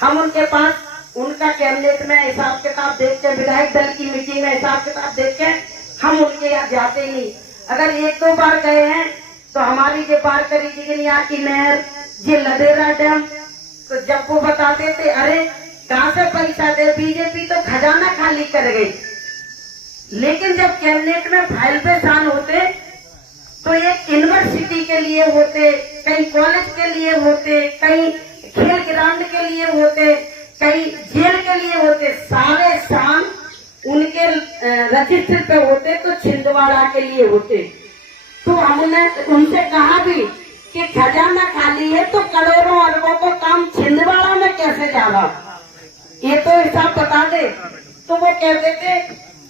हम उनके पास उनका कैबिनेट में हिसाब किताब देख के, विधायक दल की मीटिंग में हिसाब किताब देख के हम उनके यहाँ जाते ही नहीं। अगर एक दो बार गए हैं तो हमारी जो पार करी जिगनिया की नहर, ये लदेरा डैम, तो जब वो बताते थे अरे कहाँ से पैसा दे, बीजेपी तो खजाना खाली कर गई। लेकिन जब कैबिनेट में फाइल पे साइन होते तो एक यूनिवर्सिटी के लिए होते, कहीं कॉलेज के लिए होते, कहीं खेल ग्राउंड के लिए होते, कहीं जेल के लिए होते, सारे साम उनके रजिस्टर पे होते तो छिंदवाड़ा के लिए होते। तो हमने उनसे कहा भी कि खजाना खाली है तो करोड़ों अरबों को काम छिंदवाड़ा में कैसे जा रहा, ये तो हिसाब बता दे। तो वो कहते थे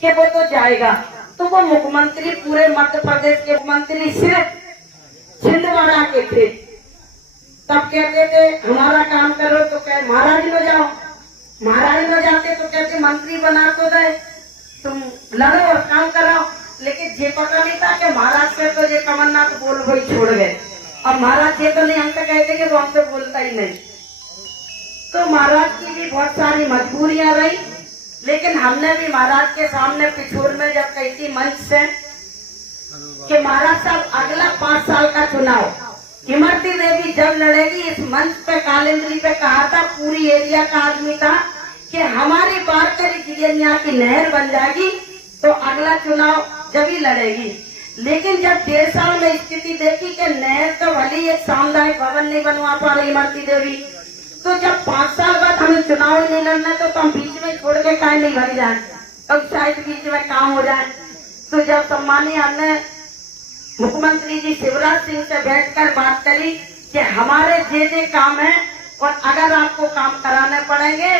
कि वो तो जाएगा। तो वो मुख्यमंत्री, पूरे मध्य प्रदेश के मुख्यमंत्री सिर्फ छिंदवाड़ा के थे। तब कहते थे हमारा काम करो, तो कहे महाराज में जाओ, महाराज में जाते तो कहते मंत्री बना तो दे, तुम लड़ो और काम कराओ। लेकिन ये पता नहीं था कि महाराज से तो ये कमलनाथ बोल वही छोड़ गए। अब महाराज ये तो नहीं, हम तो कहते कि वो हमसे बोलता ही नहीं। तो महाराज की भी बहुत सारी मजबूरियां रही, लेकिन हमने भी महाराज के सामने पिछोर में जब कही थी मंच से कि महाराज साहब अगला 5 साल का चुनाव इमरती देवी जब लड़ेगी, इस मंच पे कालेंद्री पे कहा था, पूरी एरिया का आदमी था कि हमारी बार करी जिगनिया की नहर बन जाएगी तो अगला चुनाव जब ही लड़ेगी। लेकिन जब 1.5 साल में स्थिति देखी कि नहर तो भली एक सामुदायिक भवन नहीं बनवा पा रही इमरती देवी, तो जब 5 साल बाद हमें चुनाव नहीं लड़ना तो हम बीच में छोड़ के काहे नहीं भर जाए, अब शायद बीच में काम हो जाए। तो जब सम्मानीय हमने मुख्यमंत्री जी शिवराज सिंह से बैठकर बात करी कि हमारे जे काम है और अगर आपको काम कराने पड़ेंगे,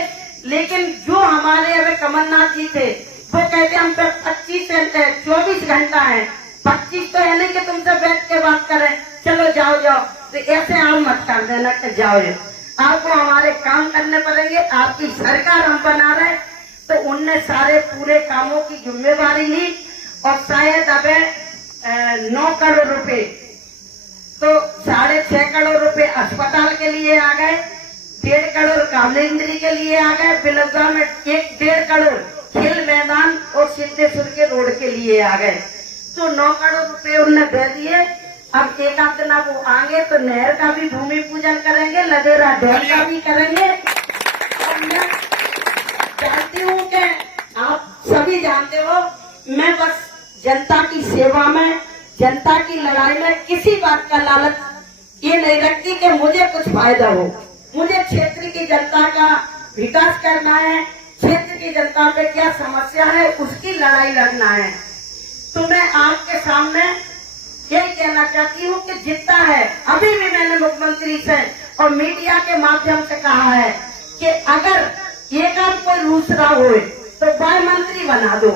लेकिन जो हमारे अभी कमलनाथ जी थे वो कहते हम पे 24 घंटा है, 25 तो है नहीं कि तुमसे बैठ के बात करें, चलो जाओ जाओ। तो ऐसे आप मत कर देना कि जाओ, आपको हमारे काम करने पड़ेंगे, आपकी सरकार हम बना रहे। तो उनने सारे पूरे कामों की जिम्मेवारी ली और शायद अब 9 करोड़ रुपए, तो 6.5 करोड़ रुपए अस्पताल के लिए आ गए, 1.5 करोड़ कालेंद्री के लिए आ गए, बिलौदा में 1.5 करोड़ खेल मैदान और सिद्धेश्वर के रोड के लिए आ गए। तो 9 करोड़ रुपए उन्होंने दे दिए। अब एक आध दिन वो आएंगे तो नहर का भी भूमि पूजन करेंगे, लदेरा डैम का भी करेंगे। और मैं चाहती हूँ कि आप सभी जानते हो, मैं बस जनता की सेवा में, जनता की लड़ाई में किसी बात का लालच ये नहीं रखती कि मुझे कुछ फायदा हो। मुझे क्षेत्र की जनता का विकास करना है, क्षेत्र की जनता पे क्या समस्या है उसकी लड़ाई लड़ना है। तो मैं आपके सामने यही कहना चाहती हूँ कि जितना है, अभी भी मैंने मुख्यमंत्री से और मीडिया के माध्यम से कहा है कि अगर ये काम कोई दूसरा हो तो वायु मंत्री बना दो,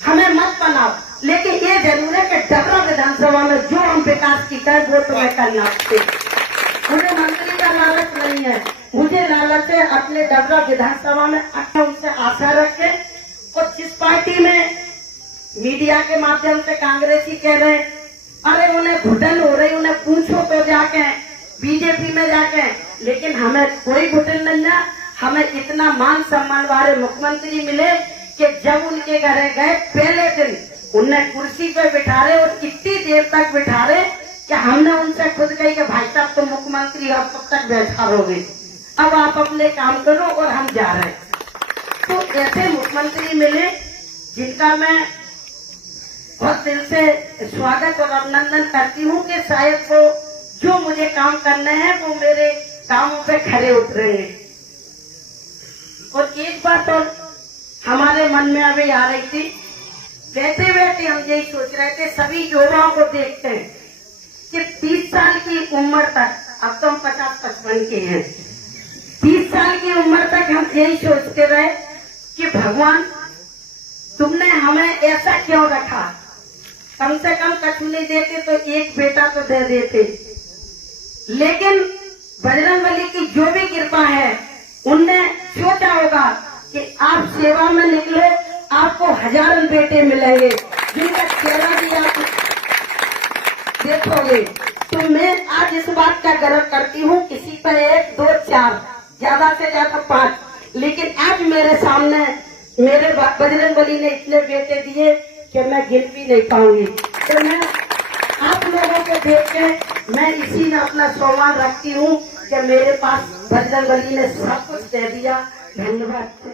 हमें मत बनाओ। लेकिन ये जरूर है कि डबरा विधानसभा में जो हम विकास की करें वो तो मैं करना चाहती। मुझे मंत्री का लालच नहीं है, मुझे लालच है अपने डबरा विधानसभा में उनसे आशा रखे। और जिस पार्टी में मीडिया के माध्यम से कांग्रेसी कह रहे हैं अरे उन्हें घुटन हो रही, उन्हें पूछो तो जाके बीजेपी में जाके, लेकिन हमें कोई घुटन नहीं है। हमें इतना मान सम्मान वाले मुख्यमंत्री मिले कि जब उनके घर गए पहले दिन उन्हें कुर्सी पे बिठा रहे और इतनी देर तक बिठा रहे कि हमने उनसे खुद कही कि भाई साहब तुम मुख्यमंत्री आप कब तक बैठा रहोगे, अब आप अपने काम करो और हम जा रहे हैं। तो ऐसे मुख्यमंत्री मिले जिनका मैं बहुत दिल से स्वागत और अभिनंदन करती हूँ कि शायद वो जो मुझे काम करने हैं वो मेरे कामों पे खरे उतरेंगे। और एक बात और हमारे मन में अभी आ रही थी, बैठे बैठे हम यही सोच रहे थे, सभी युवाओं को देखते हैं कि 30 साल की उम्र तक, अब तो हम 50-55 के हैं, 30 साल की उम्र तक हम यही सोचते रहे कि भगवान तुमने हमें ऐसा क्यों रखा, कम से कम कछु नहीं देते तो एक बेटा तो दे देते। लेकिन बजरंगबली की जो भी कृपा है उनने सोचा होगा कि आप सेवा में निकले, आपको हजारों बेटे मिलेंगे जिनका चेहरा भी आप देखोगे। तो मैं आज इस बात का गर्व करती हूँ, किसी पर 1, 2, 4 ज्यादा से ज्यादा 5, लेकिन आज मेरे सामने मेरे बजरंगबली ने इतने बेटे दिए कि मैं गिन भी नहीं पाऊंगी। तो मैं आप लोगों के देख के मैं इसी में अपना सम्मान रखती हूँ कि मेरे पास बजरंगबली ने सब कुछ दे दिया। धन्यवाद।